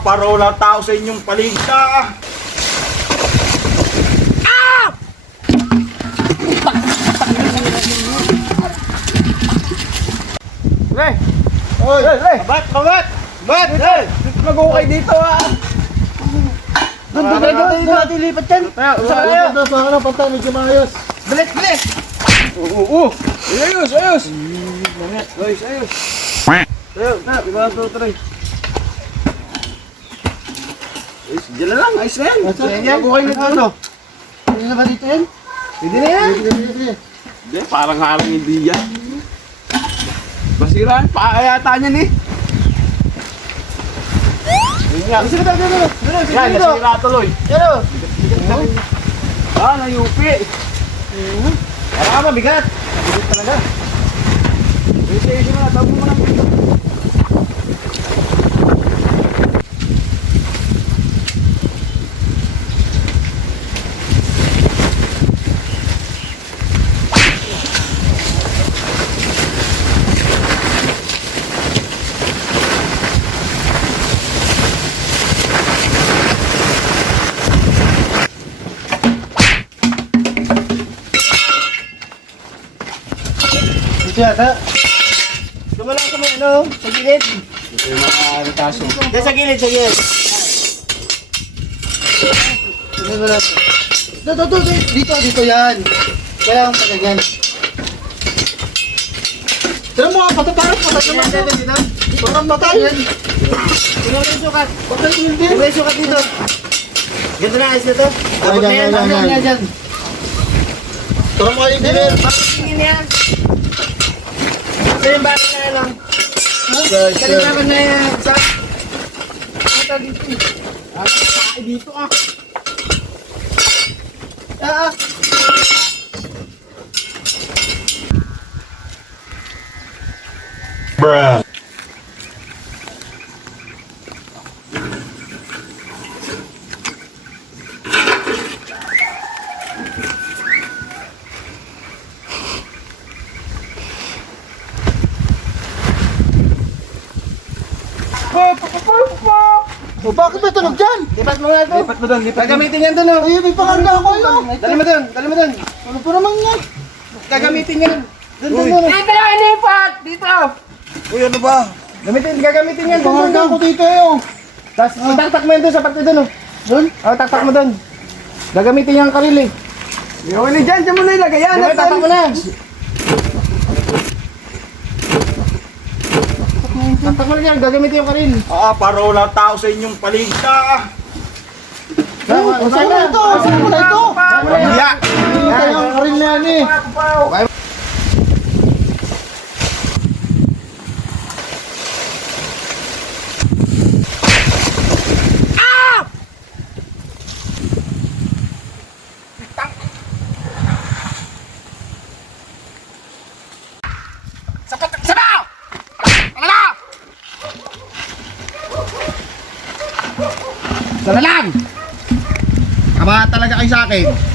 Para wala tao sa inyong paligid. Pre! Oy! Bat! Bat! Mag-ukay dito Doon natin lipat yan. Saan na pantay? Medyo maayos. Bilis! Oo! Ayos! Ayos! Diyan na lang, ayos na yan. Mag-ukay na dito. Pwede na ba dito yan? Pwede na yan. Hindi, parang harang hindi yan. Basira, paayata niyan eh. Sige tayo dito. Yan, nasira tuloy. Pero, Nayupi. Para ka mabigat. Mabigat talaga. Easy na, tawag mo na. dito yata. Dumalang sa may ano, sa gilid. Ito yung mga retaso. Hindi, sa gilid. Tignan mo natin. Dito yan. Kaya ang pagka yan. Tignan mo nga, parang patay naman. Dito. Parang patay yan. Tingnan mo yung sukat. Patay yun din. Tingnan mo yung sukat dito. Ganito na, ayos na to. Abot na yan, abot na yan. Tignan mo yung din. Bakit tingin yan? Sa yung bakit na lang. Guys, Sa yung bakit na yan. Sa? Ito dito. Ay, dito ah. Bruh. O bakit may tunog dyan? Lipat mo nga ito. Lipat mo doon. Gagamitin yan doon oh. Ay, may pangarga ako yun. Dali mo doon. Ano pa naman yan? Gagamitin yan. Doon. Dito lang inipat! Dito! Uy, ano ba? Gagamitin yan. Pangarga ako dito eh. Tapos taktak mo yan doon sa parte doon oh. Doon? Taktak mo doon. Gagamitin yung karil eh. Yung dyan mo na ilagay yan. Taktak mo na. Taktak mo na yan. Gagamitin yung karil. Para wala tao sa inyong paligid. Saan na ito? Saan na ito? Mamaya. Hindi tayo ang karin na yan eh. Sana lang! Kaba talaga kayo sa akin.